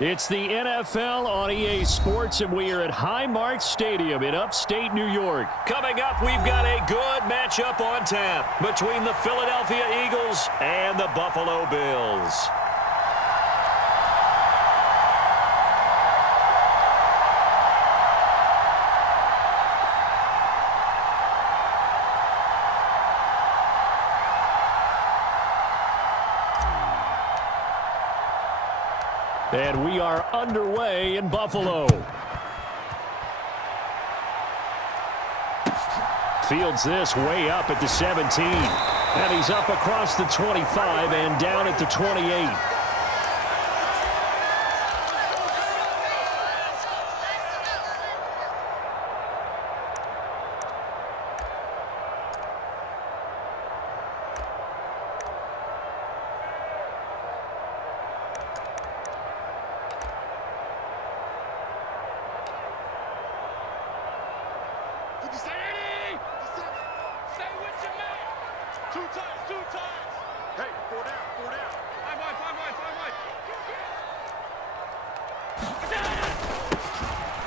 It's the NFL on EA Sports, and we are at Highmark Stadium in upstate New York. Coming up, we've got a good matchup on tap between the Philadelphia Eagles and the Buffalo Bills. And we are underway in Buffalo. Fields this way up at the 17. And he's up across the 25 and down at the 28.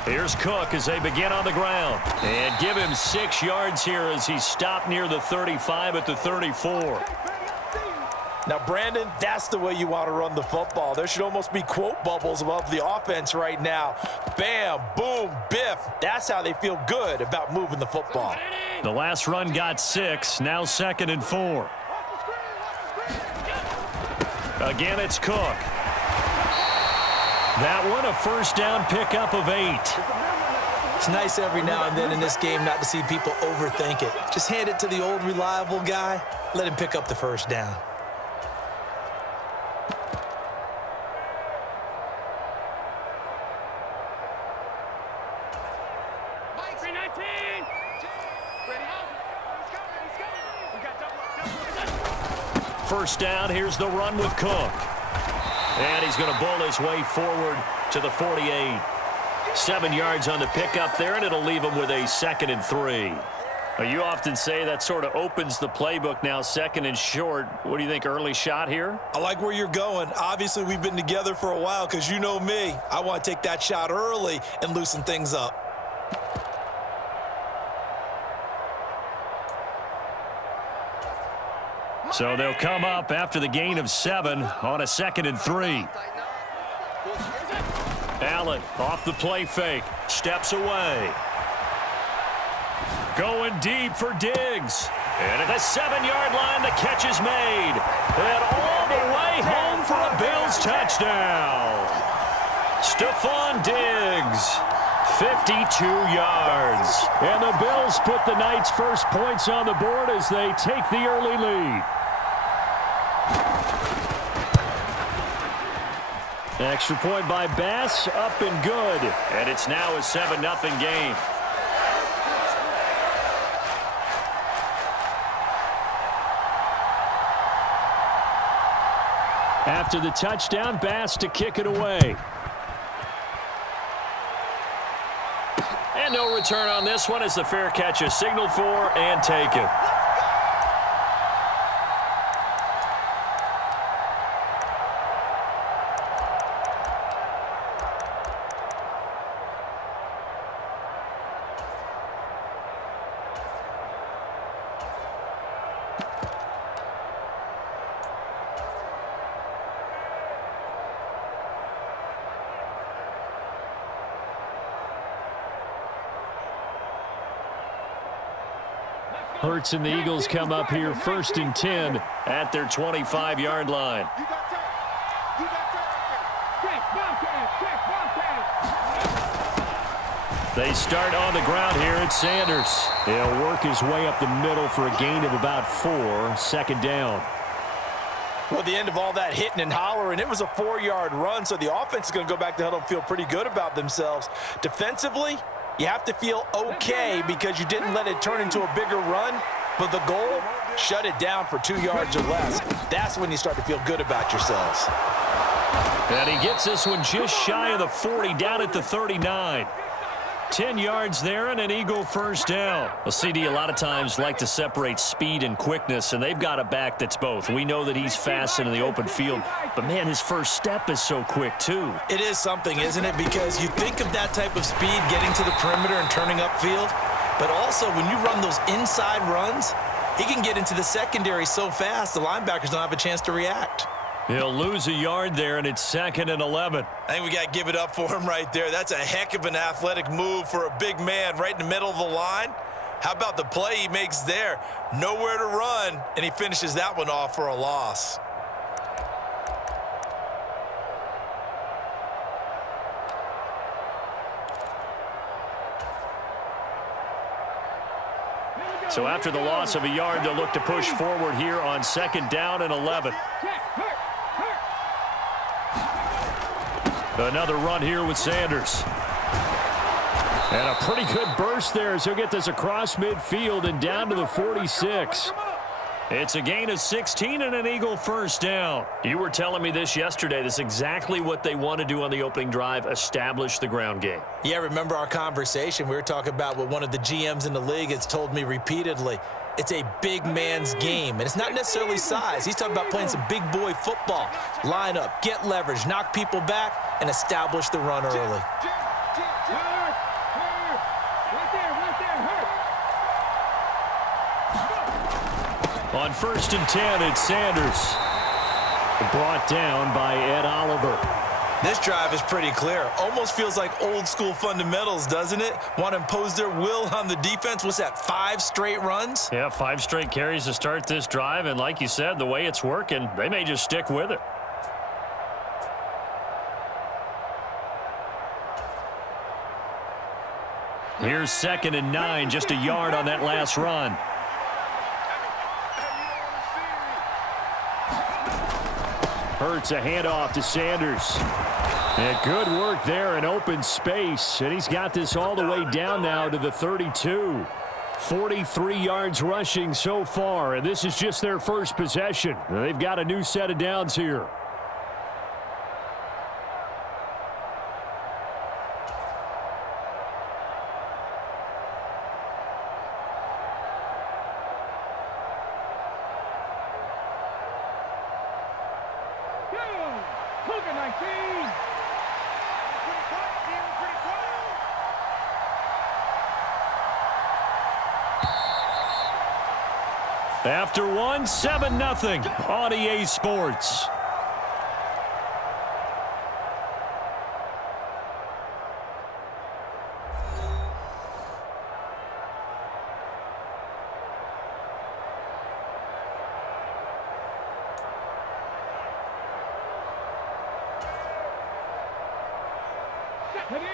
Here's Cook as they begin on the ground. And give him 6 yards here as he stopped near the 35 at the 34. Now, Brandon, that's the way you want to run the football. There should almost be quote bubbles above the offense right now. Bam, boom, biff. That's how they feel good about moving the football. The last run got 6, now 2nd and 4. Again, it's Cook. That one, a first down pickup of 8. It's nice every now and then in this game not to see people overthink it. Just hand it to the old reliable guy. Let him pick up the first down. First down, here's the run with Cook. And he's going to bowl his way forward to the 48. 7 yards on the pickup there, and it'll leave him with a 2nd and 3. You often say that sort of opens the playbook now, 2nd and short. What do you think, early shot here? I like where you're going. Obviously, we've been together for a while because you know me. I want to take that shot early and loosen things up. So they'll come up after the gain of 7 on a 2nd and 3. Allen off the play fake, steps away. Going deep for Diggs. And at the 7-yard line, the catch is made. And all the way home for a Bills touchdown. Stephon Diggs, 52 yards. And the Bills put the night's first points on the board as they take the early lead. Extra point by Bass, up and good. And it's now a 7-0 game. After the touchdown, Bass to kick it away. And no return on this one as the fair catch is signaled for and taken. Hurts and the Eagles come up here 1st and 10 at their 25-yard line. They start on the ground here at Sanders. He'll work his way up the middle for a gain of about 4, 2nd down. Well, at the end of all that hitting and hollering, it was a 4-yard run, so the offense is going to go back to huddle and feel pretty good about themselves. Defensively, you have to feel okay because you didn't let it turn into a bigger run, but the goal, shut it down for 2 yards or less. That's when you start to feel good about yourselves. And he gets this one just shy of the 40, down at the 39. 10 yards there and an Eagle first down. Well, CD, a lot of times like to separate speed and quickness, and they've got a back that's both. We know that he's fast in the open field, but, man, his first step is so quick, too. It is something, isn't it? Because you think of that type of speed getting to the perimeter and turning upfield, but also when you run those inside runs, he can get into the secondary so fast the linebackers don't have a chance to react. He'll lose a yard there, and it's 2nd and 11. I think we got to give it up for him right there. That's a heck of an athletic move for a big man right in the middle of the line. How about the play he makes there? Nowhere to run, and he finishes that one off for a loss. So after the loss of a yard, they'll look to push forward here on 2nd down and 11. Another run here with Sanders. And a pretty good burst there as he'll get this across midfield and down to the 46. It's a gain of 16 and an Eagle first down. You were telling me this yesterday. This is exactly what they want to do on the opening drive, establish the ground game. Yeah, remember our conversation. We were talking about what one of the GMs in the league has told me repeatedly. It's a big man's game, and it's not necessarily size. He's talking about playing some big boy football. Line up, get leverage, knock people back, and establish the run early. On 1st and 10, it's Sanders. Brought down by Ed Oliver. This drive is pretty clear. Almost feels like old school fundamentals, doesn't it? Want to impose their will on the defense. What's that, 5 straight runs? Yeah, 5 straight carries to start this drive. And like you said, the way it's working, they may just stick with it. Here's 2nd and 9, just a yard on that last run. Hurts a handoff to Sanders. And good work there in open space. And he's got this all the way down now to the 32. 43 yards rushing so far. And this is just their first possession. They've got a new set of downs here. After one, 7-0 on EA Sports.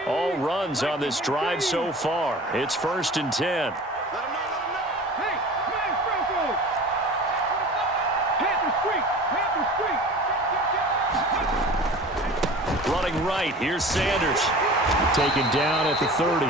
All runs on this drive so far. It's 1st and 10. Running right, here's Sanders. Taken down at the 30.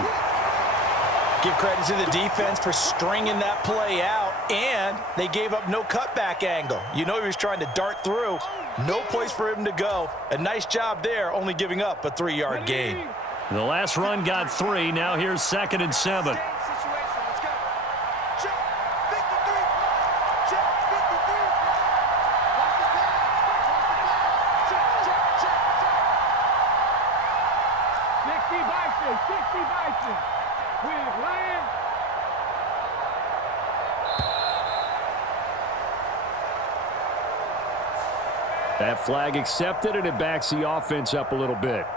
Give credit to the defense for stringing that play out, and they gave up no cutback angle. You know he was trying to dart through. No place for him to go. A nice job there, only giving up a 3-yard gain. The last run got 3. Now here's 2nd and 7. That flag accepted, and it backs the offense up a little bit.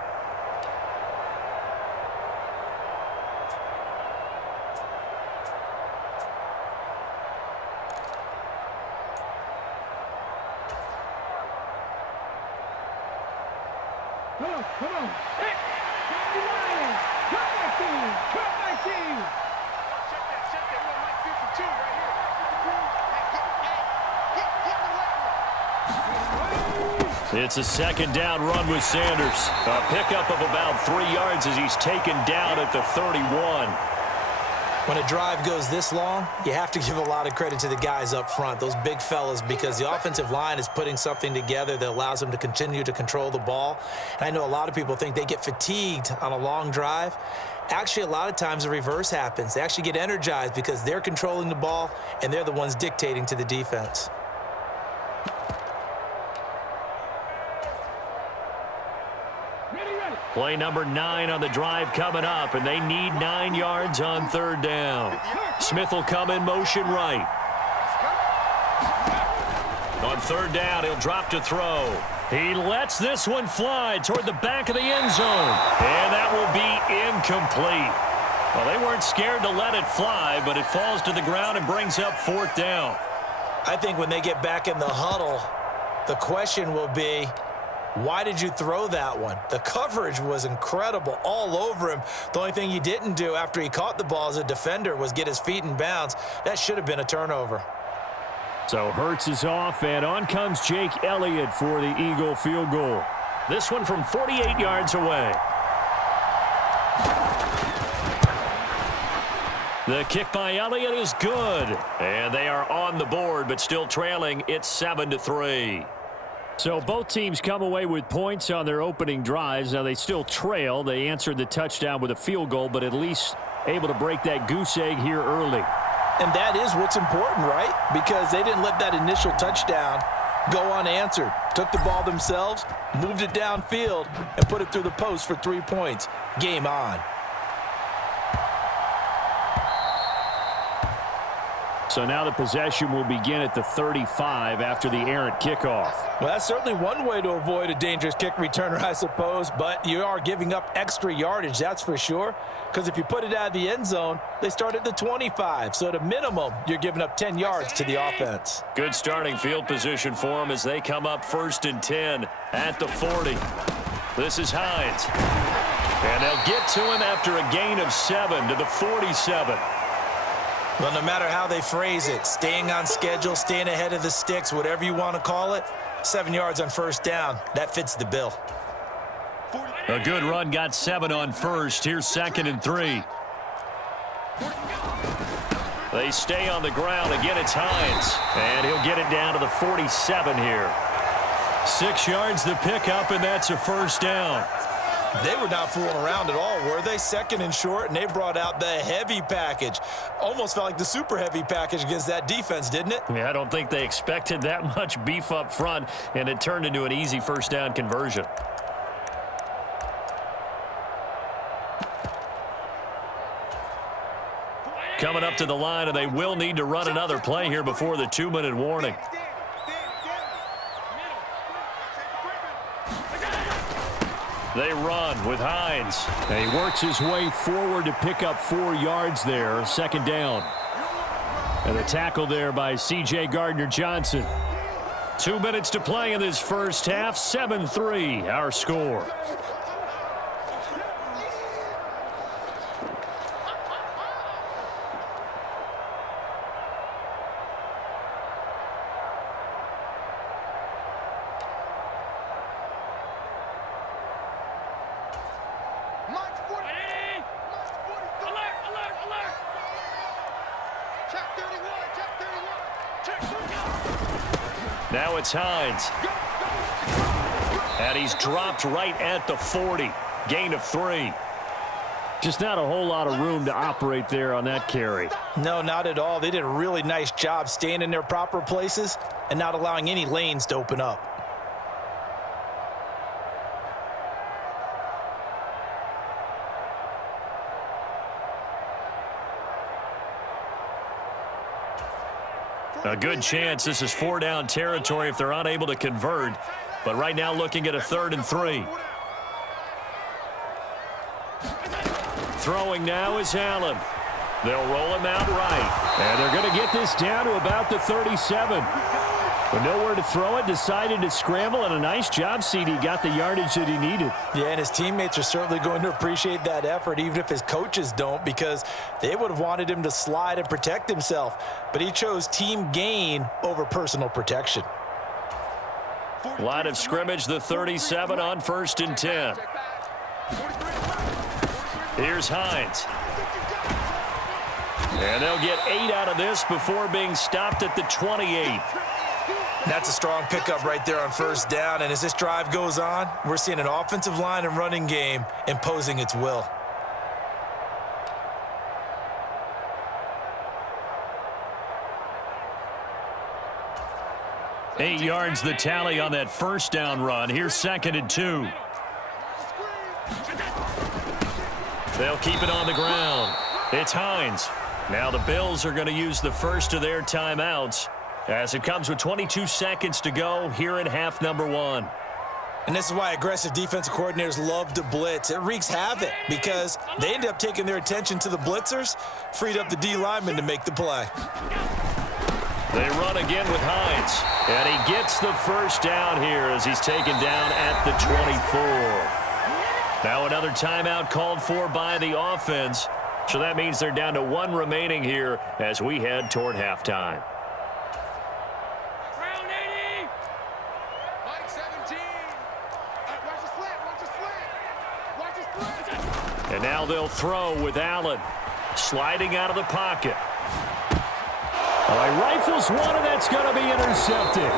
Come on. Hey, cut my team. Cut my team. Check that. We're Mike 52 right here. It's a 2nd down run with Sanders. A pickup of about 3 yards as he's taken down at the 31. When a drive goes this long, you have to give a lot of credit to the guys up front, those big fellas, because the offensive line is putting something together that allows them to continue to control the ball. And I know a lot of people think they get fatigued on a long drive. Actually, a lot of times the reverse happens. They actually get energized because they're controlling the ball, and they're the ones dictating to the defense. Play number 9 on the drive coming up, and they need 9 yards on third down. Smith will come in motion right. On third down, he'll drop to throw. He lets this one fly toward the back of the end zone, and that will be incomplete. Well, they weren't scared to let it fly, but it falls to the ground and brings up fourth down. I think when they get back in the huddle, the question will be, why did you throw that one? The coverage was incredible all over him. The only thing he didn't do after he caught the ball as a defender was get his feet in bounds. That should have been a turnover. So Hurts is off, and on comes Jake Elliott for the Eagle field goal. This one from 48 yards away. The kick by Elliott is good. And they are on the board, but still trailing. It's 7-3. So both teams come away with points on their opening drives. Now they still trail. They answered the touchdown with a field goal, but at least able to break that goose egg here early. And that is what's important, right? Because they didn't let that initial touchdown go unanswered. Took the ball themselves, moved it downfield, and put it through the post for 3 points. Game on. So now the possession will begin at the 35 after the errant kickoff. Well, that's certainly one way to avoid a dangerous kick returner, I suppose, but you are giving up extra yardage, that's for sure, because if you put it out of the end zone, they start at the 25, so at a minimum, you're giving up 10 yards to the offense. Good starting field position for them as they come up 1st and 10 at the 40. This is Hines. And they'll get to him after a gain of 7 to the 47. Well, no matter how they phrase it, staying on schedule, staying ahead of the sticks, whatever you want to call it, 7 yards on first down, that fits the bill. A good run got 7 on first. Here's 2nd and 3. They stay on the ground. Again, it's Hines. And he'll get it down to the 47 here. 6 yards the pickup, and that's a first down. They were not fooling around at all, were they? 2nd and short, and they brought out the heavy package. Almost felt like the super heavy package against that defense, didn't it? Yeah, I don't think they expected that much beef up front, and it turned into an easy first down conversion. Coming up to the line, and they will need to run another play here before the 2-minute warning. They run with Hines. And he works his way forward to pick up 4 yards there. 2nd down. And a tackle there by C.J. Gardner-Johnson. 2 minutes to play in this first half. 7-3 our score. Now it's Hines. And he's dropped right at the 40. Gain of 3. Just not a whole lot of room to operate there on that carry. No, not at all. They did a really nice job staying in their proper places and not allowing any lanes to open up. A good chance this is 4-down territory if they're unable to convert. But right now looking at a 3rd and 3. Throwing now is Allen. They'll roll him out right. And they're going to get this down to about the 37. But nowhere to throw it, decided to scramble, and a nice job, CD. Got the yardage that he needed. Yeah, and his teammates are certainly going to appreciate that effort, even if his coaches don't, because they would have wanted him to slide and protect himself. But he chose team gain over personal protection. Line of scrimmage, the 37 on 1st and 10. Here's Hines. And they'll get 8 out of this before being stopped at the 28. That's a strong pickup right there on first down. And as this drive goes on, we're seeing an offensive line and running game imposing its will. Eight yards the tally on that first down run. Here's 2nd and 2. They'll keep it on the ground. It's Hines. Now the Bills are going to use the first of their timeouts as it comes with 22 seconds to go here in half number 1. And this is why aggressive defensive coordinators love to blitz. It wreaks havoc because they end up taking their attention to the blitzers, freed up the D lineman to make the play. They run again with Hines, and he gets the first down here as he's taken down at the 24. Now another timeout called for by the offense, so that means they're down to 1 remaining here as we head toward halftime. Round 80. Mike 17. Watch the slant. Watch the slant. Watch the slant. And now they'll throw with Allen sliding out of the pocket. All right, rifles one, and that's going to be intercepted.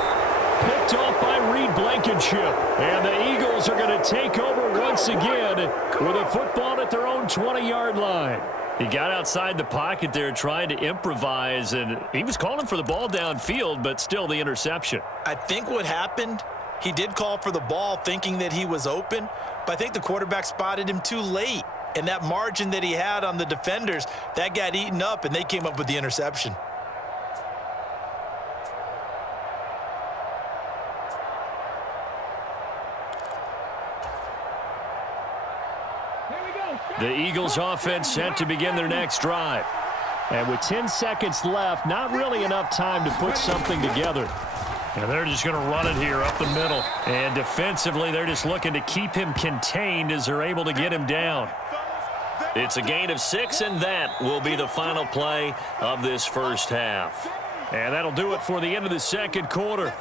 Picked off by Reed Blankenship. And the Eagles are going to take over once again with a football at their own 20-yard line. He got outside the pocket there trying to improvise, and he was calling for the ball downfield, but still the interception. I think what happened, he did call for the ball thinking that he was open, but I think the quarterback spotted him too late. And that margin that he had on the defenders, that got eaten up, and they came up with the interception. The Eagles offense set to begin their next drive. And with 10 seconds left, not really enough time to put something together. And they're just going to run it here up the middle. And defensively, they're just looking to keep him contained as they're able to get him down. It's a gain of 6, and that will be the final play of this first half. And that'll do it for the end of the second quarter.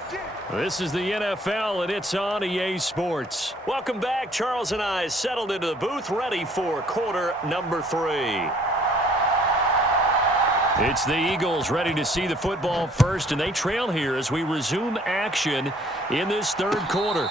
This is the NFL, and it's on EA Sports. Welcome back. Charles and I settled into the booth, ready for quarter number 3. It's the Eagles ready to see the football first, and they trail here as we resume action in this third quarter.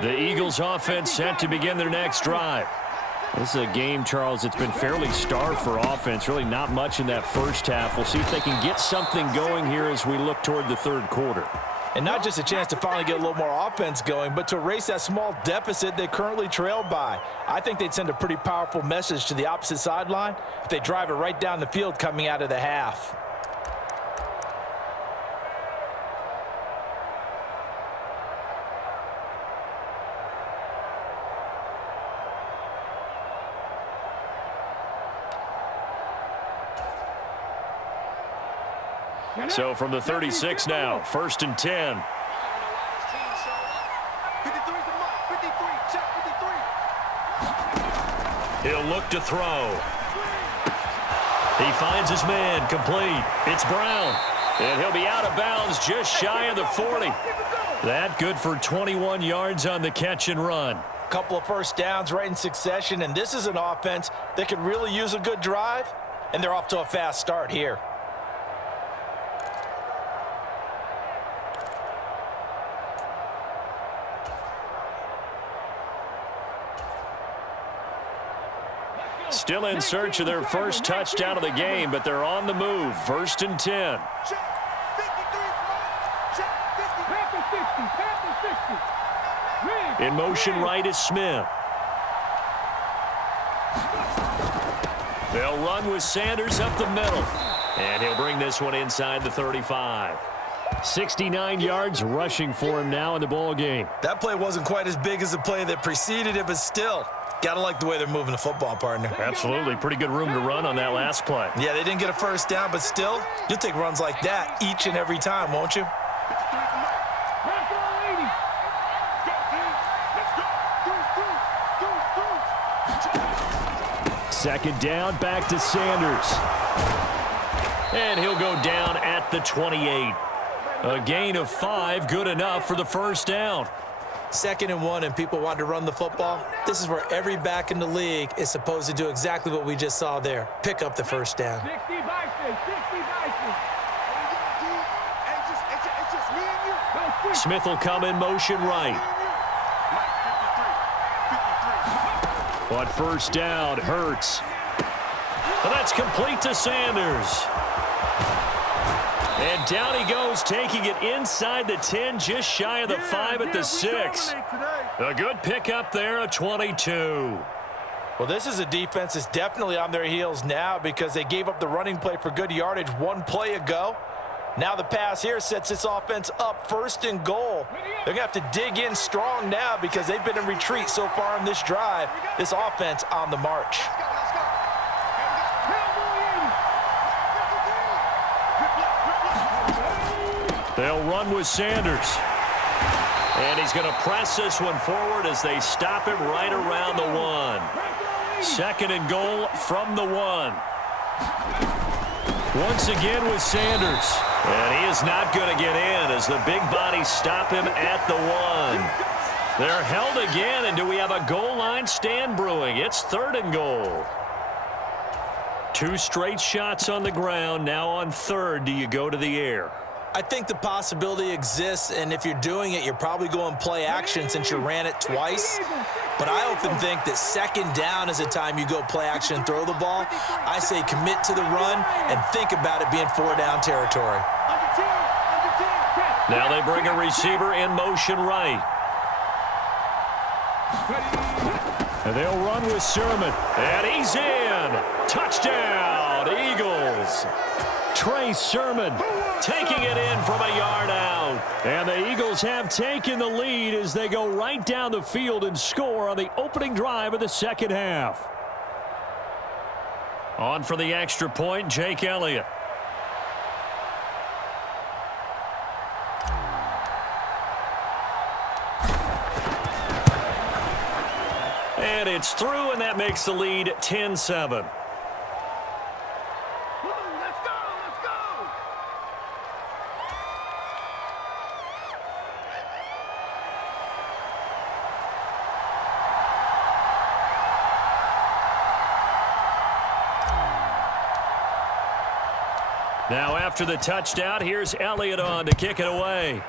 The Eagles offense set to begin their next drive. This is a game, Charles, it's been fairly starved for offense. Really not much in that first half. We'll see if they can get something going here as we look toward the third quarter. And not just a chance to finally get a little more offense going, but to erase that small deficit they currently trailed by. I think they'd send a pretty powerful message to the opposite sideline if they drive it right down the field coming out of the half. So from the 36 now, 1st and 10. He'll look to throw. He finds his man, complete. It's Brown. And he'll be out of bounds just shy of the 40. That good for 21 yards on the catch and run. Couple of first downs right in succession, and this is an offense that could really use a good drive, and they're off to a fast start here. Still in search of their first touchdown of the game, but they're on the move. 1st and 10. In motion right is Smith. They'll run with Sanders up the middle. And he'll bring this one inside the 35. 69 yards rushing for him now in the ball game. That play wasn't quite as big as the play that preceded it, but still, Gotta like the way they're moving the football, partner. Absolutely. Pretty good room to run on that last play. Yeah, they didn't get a first down, but still, you'll take runs like that each and every time, won't you? Second down, back to Sanders. And he'll go down at the 28. A gain of 5, good enough for the first down. 2nd and 1, and people want to run the football. This is where every back in the league is supposed to do exactly what we just saw there. Pick up the first down. 60 Bison, 60 Bison. It's just me and you. Smith will come in motion right. But first down, Hurts. And that's complete to Sanders. And down he goes, taking it inside the 10, just shy of the 5 at the 6. A good pickup there, a 22. Well, this is a defense that's definitely on their heels now because they gave up the running play for good yardage one play ago. Now the pass here sets this offense up 1st and goal. They're going to have to dig in strong now because they've been in retreat so far in this drive. This offense on the march. They'll run with Sanders. And he's going to press this one forward as they stop him right around the 1. 2nd and goal from the 1. Once again with Sanders. And he is not going to get in as the big bodies stop him at the 1. They're held again, and do we have a goal line stand brewing? It's 3rd and goal. 2 straight shots on the ground. Now on 3rd, do you go to the air? I think the possibility exists, and if you're doing it, you're probably going play action since you ran it twice. But I often think that 2nd down is a time you go play action and throw the ball. I say commit to the run and think about it being 4-down territory. Now they bring a receiver in motion right. And they'll run with Sermon. And he's in. Touchdown, Eagles. Trey Sermon taking it in from a yard out. And the Eagles have taken the lead as they go right down the field and score on the opening drive of the 2nd half. On for the extra point, Jake Elliott. And it's through, and that makes the lead 10-7. Now after the touchdown, here's Elliott on to kick it away.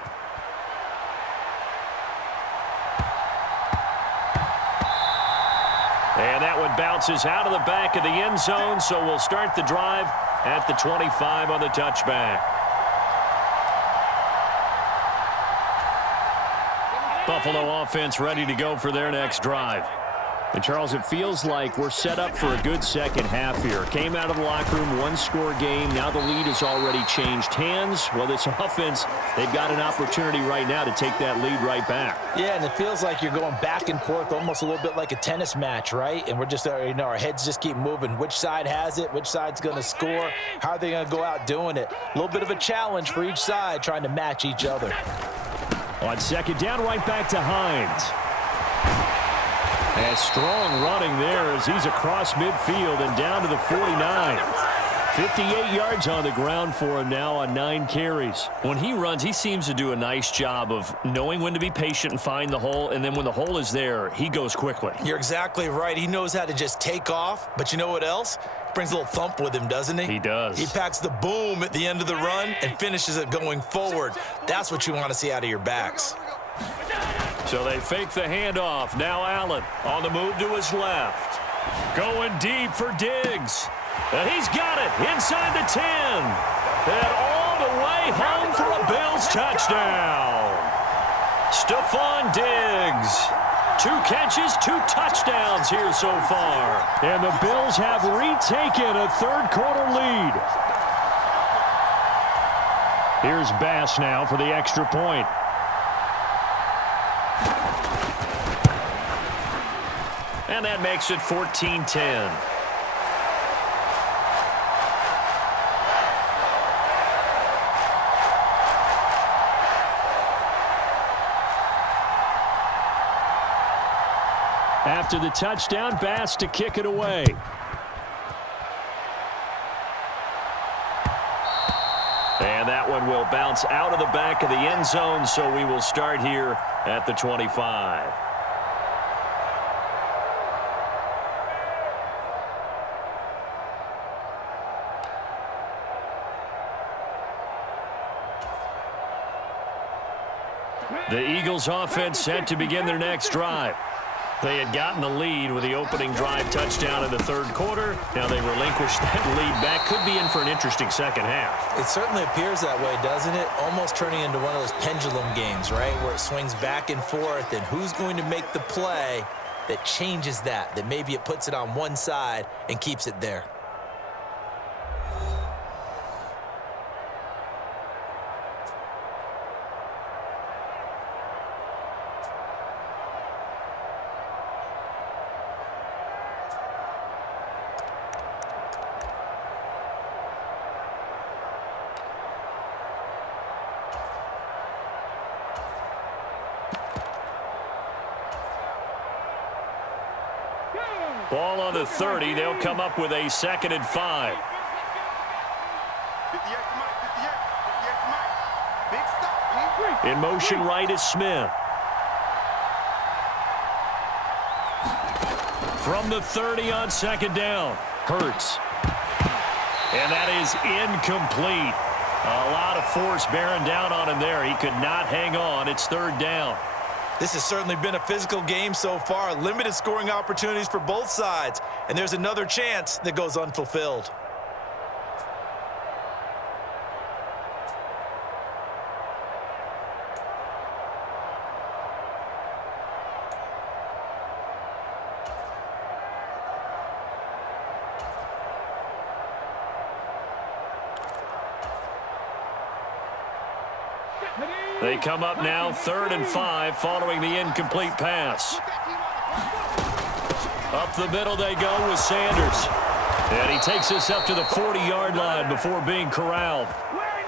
And that one bounces out of the back of the end zone, so we'll start the drive at the 25 on the touchback. Buffalo offense ready to go for their next drive. And, Charles, it feels like we're set up for a good second half here. Came out of the locker room, 1-score game. Now the lead has already changed hands. Well, this offense, they've got an opportunity right now to take that lead right back. Yeah, and it feels like you're going back and forth almost a little bit like a tennis match, right? And we're just, our heads just keep moving. Which side has it? Which side's going to score? How are they going to go out doing it? A little bit of a challenge for each side trying to match each other. On 2nd down, right back to Hines. And strong running there as he's across midfield and down to the 49. 58 yards on the ground for him now on 9 carries. When he runs, he seems to do a nice job of knowing when to be patient and find the hole, and then when the hole is there, he goes quickly. You're exactly right. He knows how to just take off, but you know what else? Brings a little thump with him, doesn't he? He does. He packs the boom at the end of the run and finishes it going forward. That's what you want to see out of your backs. So they fake the handoff. Now Allen on the move to his left. Going deep for Diggs. And he's got it inside the 10. And all the way home for a Bills touchdown. Stephon Diggs. 2 catches, 2 touchdowns here so far. And the Bills have retaken a third-quarter lead. Here's Bass now for the extra point. And that makes it 14-10. After the touchdown, Bass to kick it away. And that one will bounce out of the back of the end zone, so we will start here at the 25. The Eagles offense set to begin their next drive. They had gotten the lead with the opening drive touchdown in the third quarter. Now they relinquished that lead back. Could be in for an interesting second half. It certainly appears that way, doesn't it? Almost turning into one of those pendulum games, right, where it swings back and forth, and who's going to make the play that changes that maybe it puts it on one side and keeps it there. Ball on the 30. They'll come up with a 2nd and 5. In motion right is Smith. From the 30 on 2nd down. Hurts. And that is incomplete. A lot of force bearing down on him there. He could not hang on. It's 3rd down. This has certainly been a physical game so far. Limited scoring opportunities for both sides. And there's another chance that goes unfulfilled. They come up now 3rd and 5 following the incomplete pass. Up the middle they go with Sanders. And he takes us up to the 40-yard line before being corralled.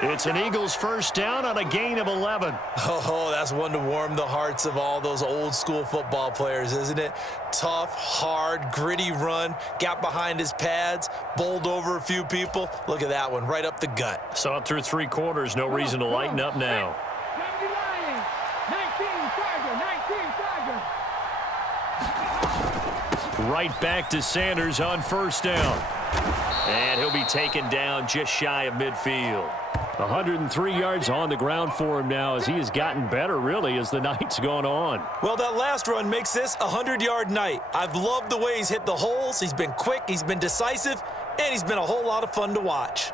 It's an Eagles first down on a gain of 11. Oh, that's one to warm the hearts of all those old school football players, isn't it? Tough, hard, gritty run, got behind his pads, bowled over a few people. Look at that one, right up the gut. Saw it through 3 quarters, no reason to lighten up now. Right back to Sanders on first down. And he'll be taken down just shy of midfield. 103 yards on the ground for him now as he has gotten better, really, as the night's gone on. Well, that last run makes this a 100-yard night. I've loved the way he's hit the holes. He's been quick, he's been decisive, and he's been a whole lot of fun to watch.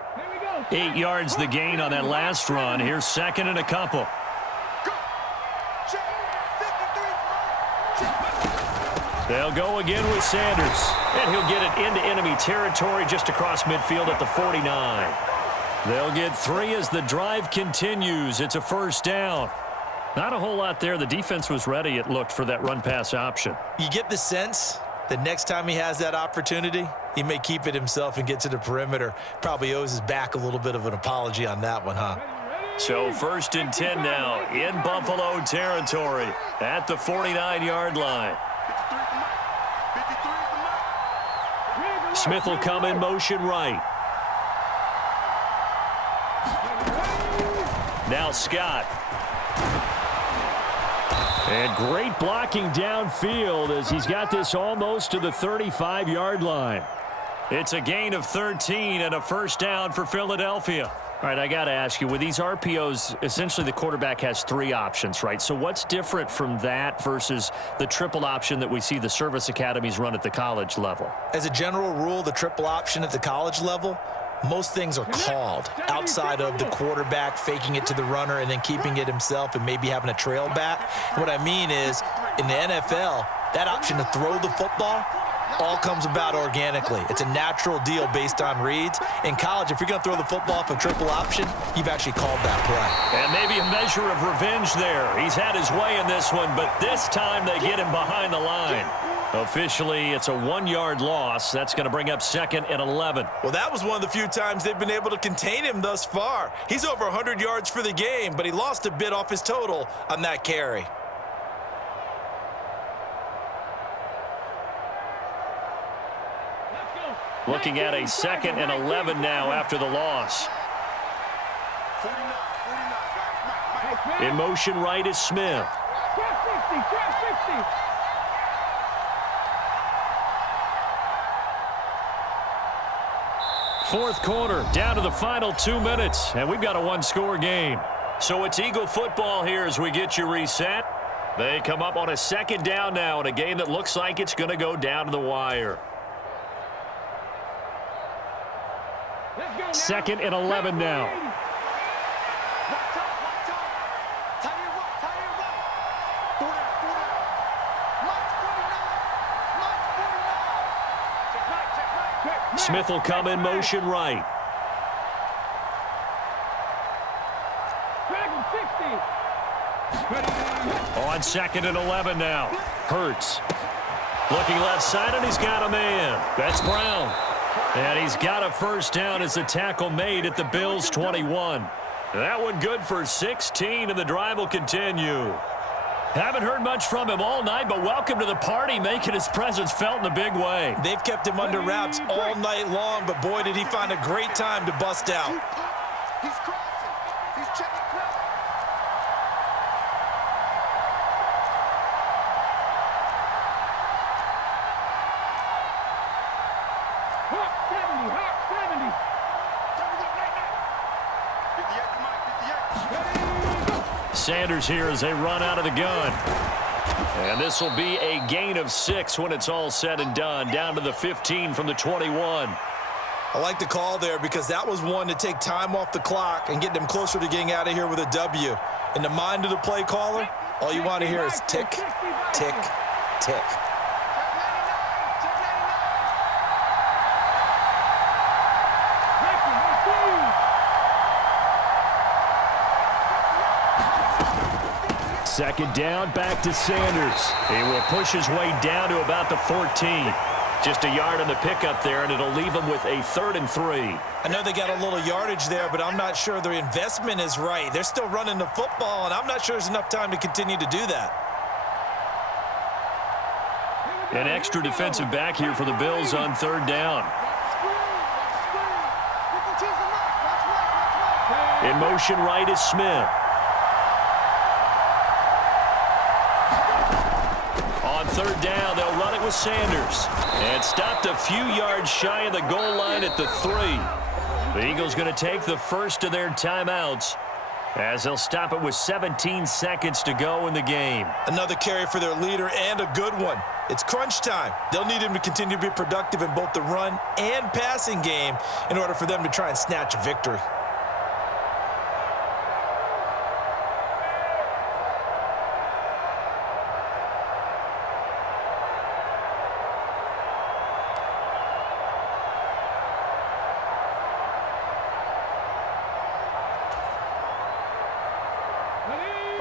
8 yards the gain on that last run. Here's 2nd and a couple. They'll go again with Sanders. And he'll get it into enemy territory just across midfield at the 49. They'll get 3 as the drive continues. It's a first down. Not a whole lot there. The defense was ready, it looked, for that run-pass option. You get the sense that next time he has that opportunity, he may keep it himself and get to the perimeter. Probably owes his back a little bit of an apology on that one, huh? So 1st and 10 now in Buffalo territory at the 49-yard line. Smith will come in motion right. Now Scott. And great blocking downfield as he's got this almost to the 35-yard line. It's a gain of 13 and a first down for Philadelphia. All right, I got to ask you, with these RPOs, essentially the quarterback has 3 options, right? So what's different from that versus the triple option that we see the service academies run at the college level? As a general rule, the triple option at the college level, most things are called outside of the quarterback faking it to the runner and then keeping it himself and maybe having a trail back. What I mean is, in the NFL, that option to throw the football all comes about organically. It's a natural deal based on reads. In college, if you're going to throw the football off a triple option, you've actually called that play. And maybe a measure of revenge there. He's had his way in this one, but this time they get him behind the line. Officially, it's a 1-yard loss. That's going to bring up 2nd and 11. Well, that was one of the few times they've been able to contain him thus far. He's over 100 yards for the game, but he lost a bit off his total on that carry. Looking at a 2nd and 11 now after the loss. In motion right is Smith. Fourth quarter, down to the final 2 minutes, and we've got a 1-score game. So it's Eagle football here as we get you reset. They come up on a 2nd down now in a game that looks like it's going to go down to the wire. 2nd and 11 now. Smith will come in motion right. On 2nd and 11 now. Hurts. Looking left side, and he's got a man. That's Brown. And he's got a first down as the tackle made at the Bills' 21. That one good for 16, and the drive will continue. Haven't heard much from him all night, but welcome to the party, making his presence felt in a big way. They've kept him under wraps all night long, but boy, did he find a great time to bust out. He's crossing. He's checking crossing. Hawk 70, Hawk 70. Sanders here as they run out of the gun. And this will be a gain of 6 when it's all said and done, down to the 15 from the 21. I like the call there because that was one to take time off the clock and get them closer to getting out of here with a W. In the mind of the play caller, all you want to hear is tick, tick, tick. Second down, back to Sanders. He will push his way down to about the 14. Just a yard on the pickup there, and it'll leave him with a 3rd and 3. I know they got a little yardage there, but I'm not sure their investment is right. They're still running the football, and I'm not sure there's enough time to continue to do that. An extra defensive back here for the Bills on 3rd down. In motion right is Smith. On 3rd down, they'll run it with Sanders. And stopped a few yards shy of the goal line at the 3. The Eagles going to take the first of their timeouts as they'll stop it with 17 seconds to go in the game. Another carry for their leader and a good one. It's crunch time. They'll need him to continue to be productive in both the run and passing game in order for them to try and snatch a victory.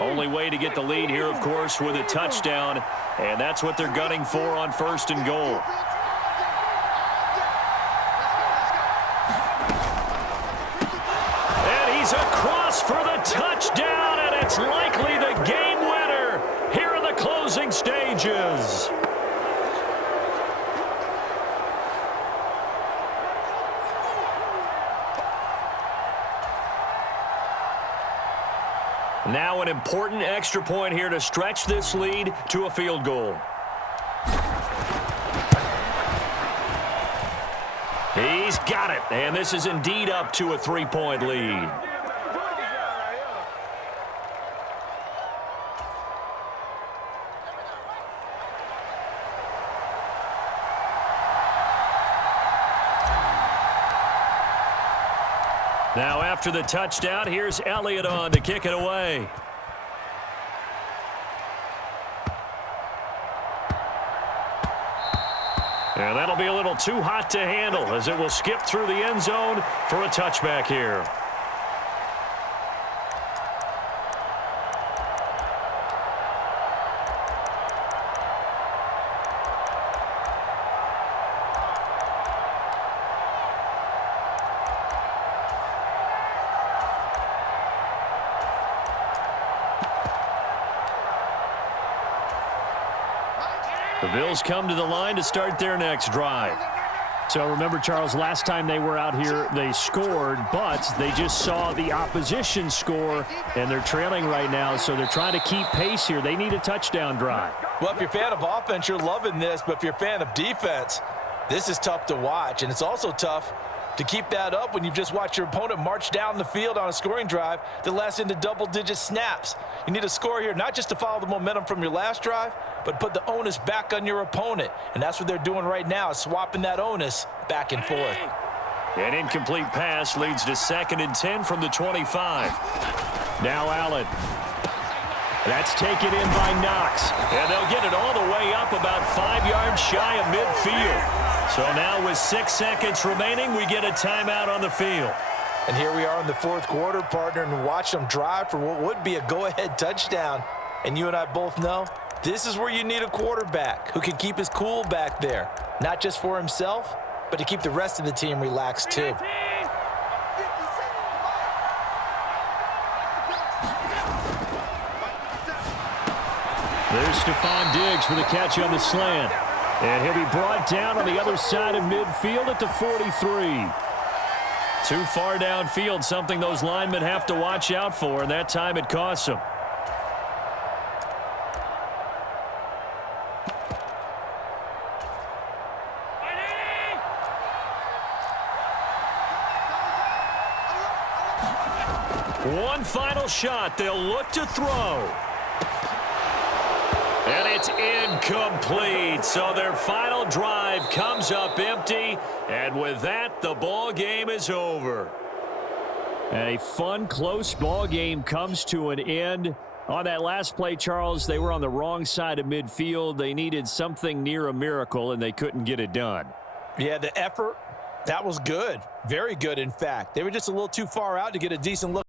Only way to get the lead here, of course, with a touchdown, and that's what they're gunning for on 1st and goal. And he's across for the touchdown, and it's likely the game winner here in the closing stages. Now an important extra point here to stretch this lead to a field goal. He's got it, and this is indeed up to a 3-point lead. Now after the touchdown, here's Elliott on to kick it away. And that'll be a little too hot to handle as it will skip through the end zone for a touchback here. The Bills come to the line to start their next drive. So remember, Charles, last time they were out here, they scored, but they just saw the opposition score, and they're trailing right now, so they're trying to keep pace here. They need a touchdown drive. Well, if you're a fan of offense, you're loving this, but if you're a fan of defense, this is tough to watch, and it's also tough to keep that up when you've just watched your opponent march down the field on a scoring drive that lasts into double-digit snaps. You need a score here, not just to follow the momentum from your last drive, but put the onus back on your opponent. And that's what they're doing right now, is swapping that onus back and forth. An incomplete pass leads to 2nd and 10 from the 25. Now Allen. That's taken in by Knox. And they'll get it all the way up about 5 yards shy of midfield. So now with 6 seconds remaining, we get a timeout on the field. And here we are in the 4th quarter, partner, and watch them drive for what would be a go-ahead touchdown. And you and I both know this is where you need a quarterback who can keep his cool back there, not just for himself, but to keep the rest of the team relaxed too. There's Stephon Diggs for the catch on the slant. And he'll be brought down on the other side of midfield at the 43. Too far downfield, something those linemen have to watch out for, and that time it costs them. One final shot. They'll look to throw. And it's incomplete. So their final drive comes up empty. And with that, the ball game is over. A fun, close ball game comes to an end. On that last play, Charles, they were on the wrong side of midfield. They needed something near a miracle, and they couldn't get it done. Yeah, the effort, that was good. Very good, in fact. They were just a little too far out to get a decent look.